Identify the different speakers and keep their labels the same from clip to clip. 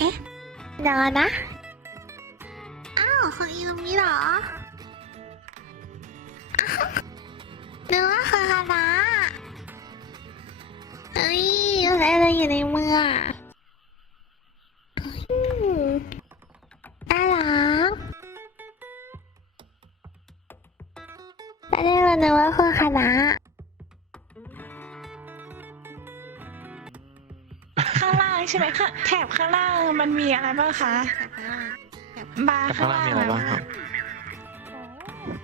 Speaker 1: え？
Speaker 2: เอ๊ะเดี๋ยวนะ อ้าวของอิวมีเหรอนึกว่าคือคณะเอ้ยอะไรอยู่ในมืออะอืมน่ารักไม่ได้รู้นึกว่าคือคณะา
Speaker 3: งล่างใช่ไหมคะแถบข้างล่างมันมีอะไรบ้างคะบาร์
Speaker 4: ข้า
Speaker 3: ข้างง
Speaker 4: ล่าง
Speaker 3: ล่าง
Speaker 4: มีอะไรบ้างครับ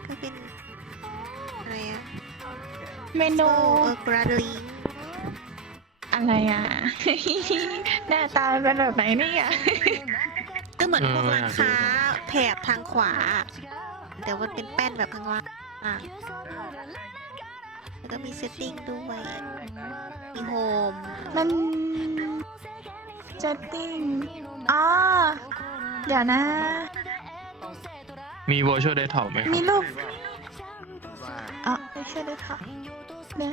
Speaker 2: ก็เป็นอะไรอะ
Speaker 3: เมนู
Speaker 2: เออกราลิง
Speaker 3: อะไรอะหน้าตามันเป็นแบบไหนเนี่ย
Speaker 2: ก็เหมือนพวก
Speaker 4: เออ
Speaker 2: ร้าน
Speaker 4: อยากดู
Speaker 2: ค้าแถบทางขวา แต่ว่าเป็นแป้นแบบข้างล่างอะแล้วก็มีเซตติ้งด้วยมีโฮม
Speaker 3: มัน จะติ้งอ๋อเดี๋ยวนะ
Speaker 4: มี virtual desktop ไหมค
Speaker 3: มี
Speaker 4: รับ
Speaker 3: รูปอ๋อไม่ใช่ด้วยค่ะเดี๋ยว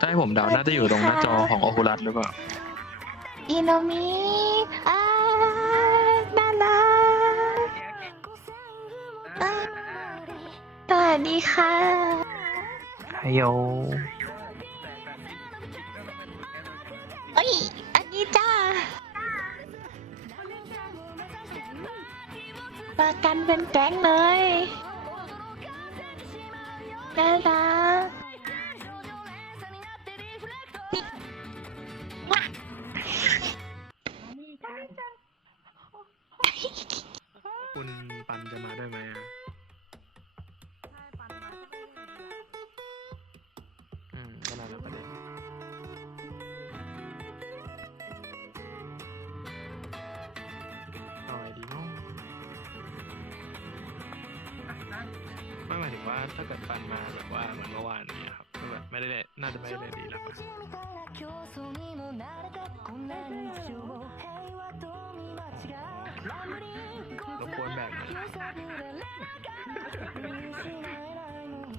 Speaker 4: ถ้าให้ผมเดาน่าจะอยู่ตรงหน้าจอของ Oculus หรือเปล่า
Speaker 3: อินโนมิอ่าน่ารักอ่าสวัสดีค่ะ
Speaker 4: ฮโย
Speaker 3: เอ้ย อันนี้จ้ามากันเป็นแก๊งเลยน่ารัก
Speaker 4: หมายถึงว่าถ้าเกิดฟันมาแบบว่าเหมือนเมื่อวานนี้ครับก็แบบไม่ได้เลยน่าจะไม่ได้ดีแล้วนะรบกวนแบ
Speaker 1: บ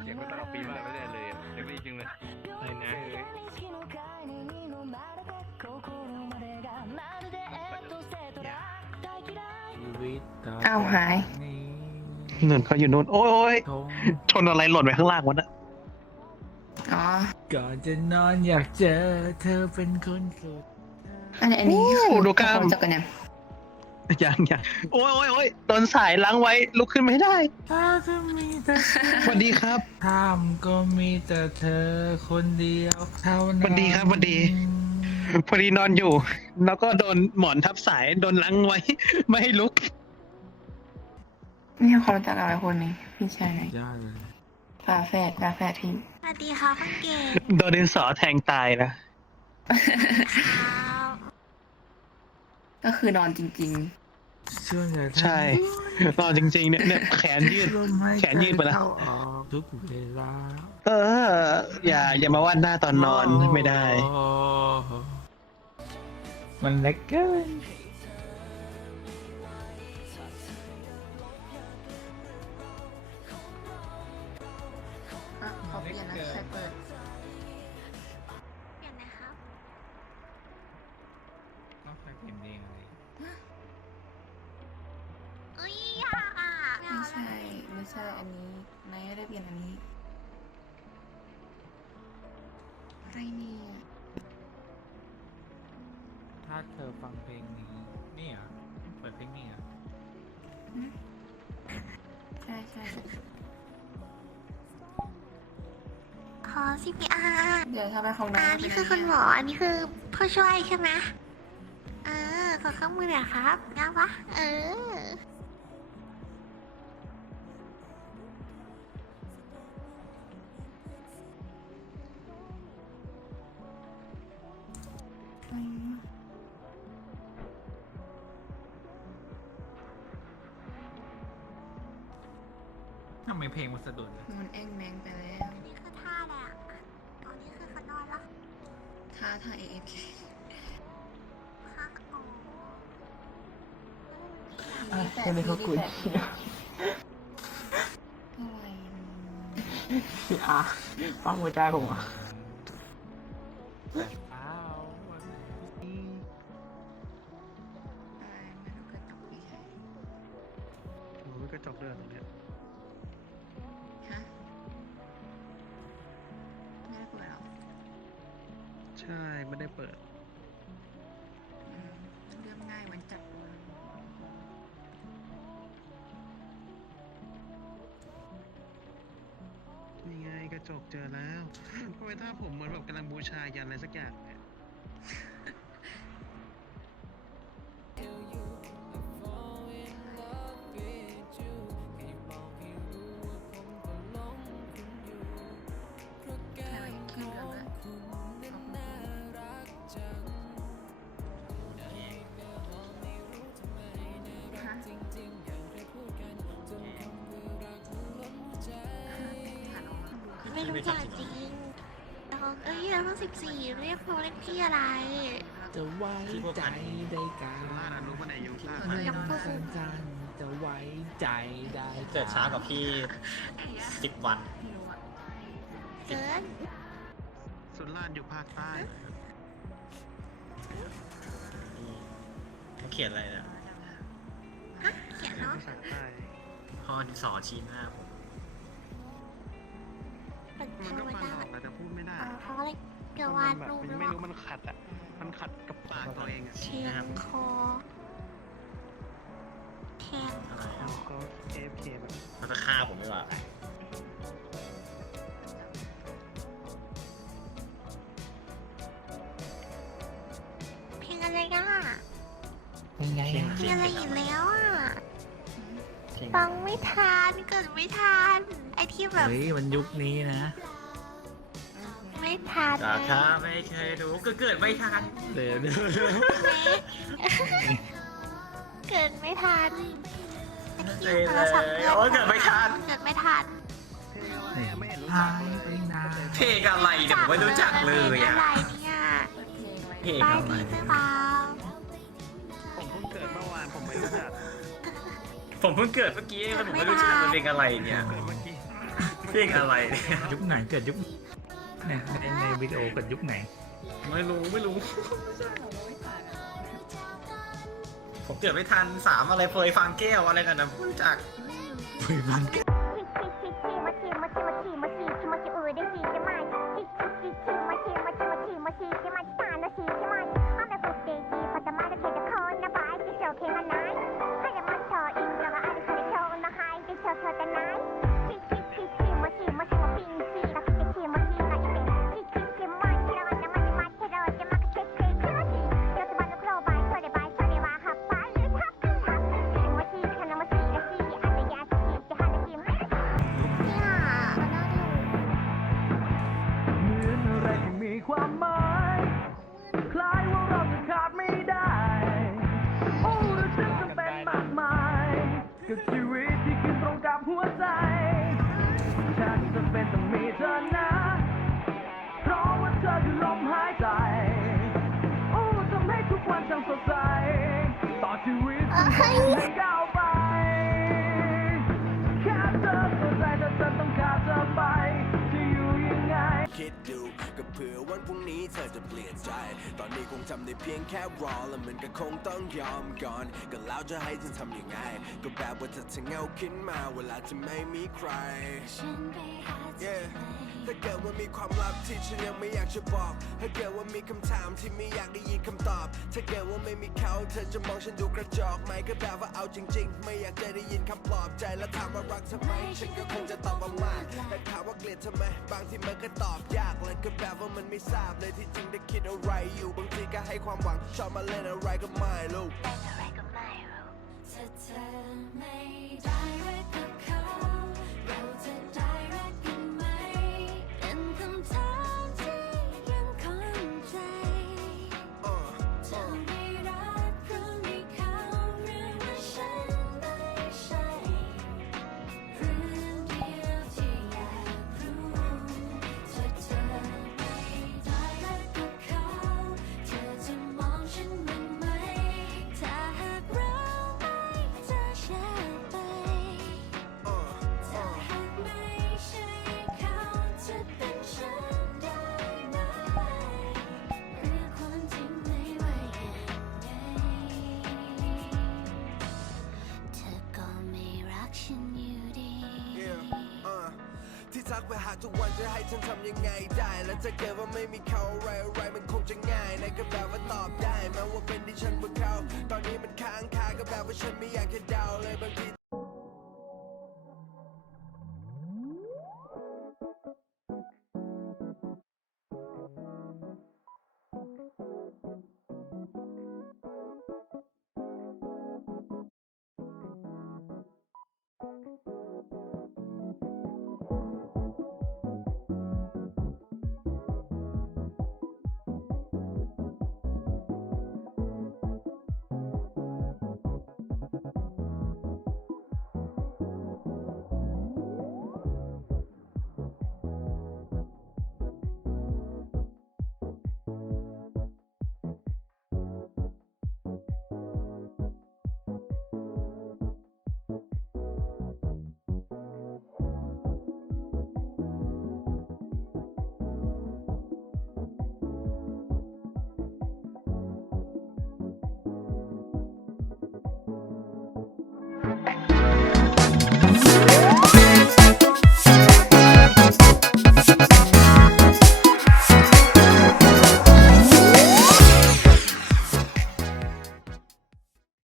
Speaker 5: เสีกก็ตลกปีมาไม่ได้เลยอะเสียดีจริงเลย
Speaker 4: อะไรนะ
Speaker 1: เอา
Speaker 6: หาย
Speaker 7: นู่นเขาอยู่นู่นโอ้ย
Speaker 6: ทง
Speaker 7: ชนอะไรหล่นไปข้างล่างวะน่ะ
Speaker 6: อ๋อ
Speaker 8: ก่อนจะนอนอยากเจอ เธอเป็นคนสุด
Speaker 6: อันนี้อันนี้
Speaker 7: โอ้
Speaker 6: คือ
Speaker 7: ดูกล้าม
Speaker 6: เจอกันยัง
Speaker 7: ยังยังโอ้ยโอ้ยโอ้ยโดนสายล้างไว้ลุกขึ้นไม่ได้
Speaker 8: ถ้าก็มีแต่
Speaker 7: สวัสดีครับ
Speaker 8: ทำก็มีแต่เธอคนเดียวเท่านั้น
Speaker 7: สวัสดีครับสวัสดี พอดีนอนอยู่ แล้วก็โดนหมอนทับสายโดนล้างไว้ ไม่ให้ลุก
Speaker 6: นี่ความรู้จักอะไรคนนี้พี่ชายไหน
Speaker 8: ยอดเลย
Speaker 6: ฝาแฝดฝาแฝดที่
Speaker 2: สวัสดีค่ะคุณเก่ง
Speaker 7: โดนดินสอแทงตายนะ
Speaker 2: ครับ
Speaker 6: ก็คือนอนจริง
Speaker 8: ช่วยเหลือ
Speaker 7: ใช่นอนจริงๆเนี่ยเนี่ยแขนยืด
Speaker 8: ลมหาย
Speaker 7: แขนยืดไปแล้ว
Speaker 8: เข้าออกทุกเวลา
Speaker 7: เออ อย่า อย่ามาวาดหน้าตอนนอนไม่ได้
Speaker 8: โอ้โหมันเล็กเกิน
Speaker 6: ใช่อันนี้นายไม่ได้เปลี่ยนอันนี้ อะไรเนี่ย
Speaker 8: ถ้าเธอฟังเพลงนี้นี่เหรอะเปิดเพลงนี้เหรอะ
Speaker 6: ใช่ใช่
Speaker 2: ขอ CPR
Speaker 6: เดี๋ยวถ้าไปของ
Speaker 2: อ่า
Speaker 6: น้า
Speaker 2: นี่คือคุณหมอ อันนี้คือผู้ช่วยใช่ไหมเออ ขอเครื่องมือหน่อยครับงั้นวะ เออ
Speaker 8: เพลงมันสะดุดนะ
Speaker 6: มันแองแมงไปแล้ว
Speaker 2: นี่คือท่าอะไรอะอ๋อนี่คือเขานอนแล้ว
Speaker 6: ท่าท่า AFK
Speaker 2: ท่าอ๋อ
Speaker 6: คนนี้เขาคุยอะไร
Speaker 9: อะฟังหัวใจผมอะ
Speaker 8: แต่เช้าวันนี้
Speaker 6: อะไรไม่รู้กระจกไม่ใช่
Speaker 7: โอ้ยกระจกเดือนตรงเนี้ย
Speaker 6: ไม่ได้เปิด อื
Speaker 7: มเรื่
Speaker 6: องง่ายมันจัดตัว
Speaker 7: นี่ไงกระจกเจอแล้วทำไมถ้าผมเหมือนแบบกำลังบูชายันอะไรสักอย่างเนี่ย
Speaker 2: ไม่รู้จักจริงน้องเอ้ยเราเพิ่งสิบสี่เรียกเขาเรียกพี่อะไร
Speaker 9: จะไว้ใจได้กา
Speaker 7: ลาดารู้ว่าไหนอยู่ลาด
Speaker 6: เออ
Speaker 2: ยังพูด
Speaker 9: สั้นๆจะไว้ใจได้
Speaker 10: เกิดช้ากว่าพี่สิบวัน
Speaker 6: ไม่รู้อะ
Speaker 2: เกิน
Speaker 7: สุนลาดอยู่ภาคใต้
Speaker 10: เขาเขียนอะไรเนี่ย
Speaker 2: ฮะเขียนเนาะ
Speaker 7: ภาคใต้
Speaker 10: พ่อที่สอชี้หน้าผม
Speaker 2: เป็น
Speaker 7: มัน
Speaker 2: เท
Speaker 7: ก็
Speaker 2: ว
Speaker 7: ฟัง
Speaker 2: ดา
Speaker 7: ออกแต่พูดไม่ได้
Speaker 2: อ๋อเขาเรียกเกวาด
Speaker 7: มันแบบ
Speaker 2: รูป
Speaker 7: มัน
Speaker 2: หรือ
Speaker 7: ไม่
Speaker 2: ว่า
Speaker 7: รู้มันขัดอะ มันขัดกับปากตัวเองอะ
Speaker 2: เชียงคอแทง
Speaker 10: อะไร
Speaker 2: คอ
Speaker 10: อะ
Speaker 7: ก็เอฟเคแบบ
Speaker 10: มันจะฆ่าผมดีกว่า
Speaker 2: เพลงอะไรกันอะ
Speaker 9: เป็นไง
Speaker 10: เพลง
Speaker 2: เพ
Speaker 10: เพ
Speaker 2: ล
Speaker 10: ล
Speaker 2: ง
Speaker 10: ง
Speaker 2: อะไร
Speaker 10: เพล
Speaker 2: อี
Speaker 10: ง
Speaker 2: กแล้วอะ
Speaker 9: เพลง
Speaker 2: ฟังไม่ทันเกิดไม่ทัน ไอที่แบบ
Speaker 9: เฮ้ยมันยุคนี้นะ
Speaker 2: ไม่ทัน
Speaker 10: แต่ถ้าไม่เคยดูก็เกิดไม่ทัน
Speaker 9: เดี๋ยวเดี๋ยว
Speaker 2: เกิดไม่ทันไอที่
Speaker 10: เลย
Speaker 2: โทรศัพท์
Speaker 10: โอ้ยเกิดไม่ทัน
Speaker 2: เกิดไม่ทัน
Speaker 7: เพลงอะไรอะไม่เห็นรู้
Speaker 9: หา
Speaker 7: จัก
Speaker 9: ย
Speaker 7: เลย
Speaker 9: ไปนาน
Speaker 10: เพลงอะไรเนี่ยผมไม่รู้จักเลย
Speaker 2: พง
Speaker 10: อะ
Speaker 2: อะไรเนี่ย
Speaker 10: เพลง
Speaker 2: ป้าย
Speaker 10: อะไร
Speaker 2: นี้หรือเปล่า
Speaker 7: ผมเพิ่งเกิดเมื่อวานผมไม่รู้จัก
Speaker 10: ผมเพิ่งเกิดเมื่อกี้แล้วผมไม่รู้จักว่าเพลงอะไรเนี่ย
Speaker 7: เกิดเมื่อกี้
Speaker 10: เพลงอะไรเนี่ย
Speaker 8: ยุคไหนเกิดยุคเนี่ยในในวิดีโอเกิดยุคไหน
Speaker 10: ไม่รู้ไม่รู้ผมเกิดไม่ทันสามอะไรเฟยฟางแก้วอะไรกันนะไม่รู้จัก
Speaker 8: เฮ้ยมัน
Speaker 1: ชิชิ
Speaker 9: ธอคือลมหายใจ โอ้ทำให้ทุกวันช่างสดใส ต่อชีวิตให้ก้าวไป แค่เธอสนใจแต่ฉันต้องการเธอไป จะอยู่ยังไง
Speaker 11: คิดดู วันพรุ่งนี้เธอจะเปลี่ยนใจ ตอนนี้คงทำได้เพียงแค่รอแล้วมันก็คงต้องยอมก่อน ก็แล้วจะให้เธอทำยังไง ก็แบบว่าเธอจะเหงาขึ้นมาเวลาที่ไม่มีใคร Yeah ถ้าเกิดว่ามีความลับที่ฉันยังไม่อยากจะบอก ถ้าเกิดว่ามีคำถามที่ไม่อยากได้ยินคำตอบ ถ้าเกิดว่าไม่มีเขาเธอจะมองฉันดูกระจอกไหมก็แบบว่าเอาจริง ๆ ไม่อยากจะได้ยินคำปลอบใจแล้วถามว่ารักทำไม ฉันก็คงจะตอบว่ามากแต่ถามว่าเกลียดทำไม บางทีมันก็ตอบยากเลยก็แบบว่ามันไม่ทราบเลยที่จริงได้คิดอะไรอยู่ บางทีก็ให้ความหวังชอบมาเล่นอะไรก็ไม่รู้
Speaker 1: ถ้าเธอไม่ได้
Speaker 11: ที่ทักไปหาทุกวันจะให้ฉันทำยังไงได้ แล้วถ้าเกิดว่าไม่มีเขาอะไรอะไรมันคงจะง่ายนะก็แบบว่าตอบได้แม้ว่าเป็นที่ฉันบนเขาตอนนี้มันค้างคาก็แบบว่าฉันไม่อยากจะเดาเลยบางที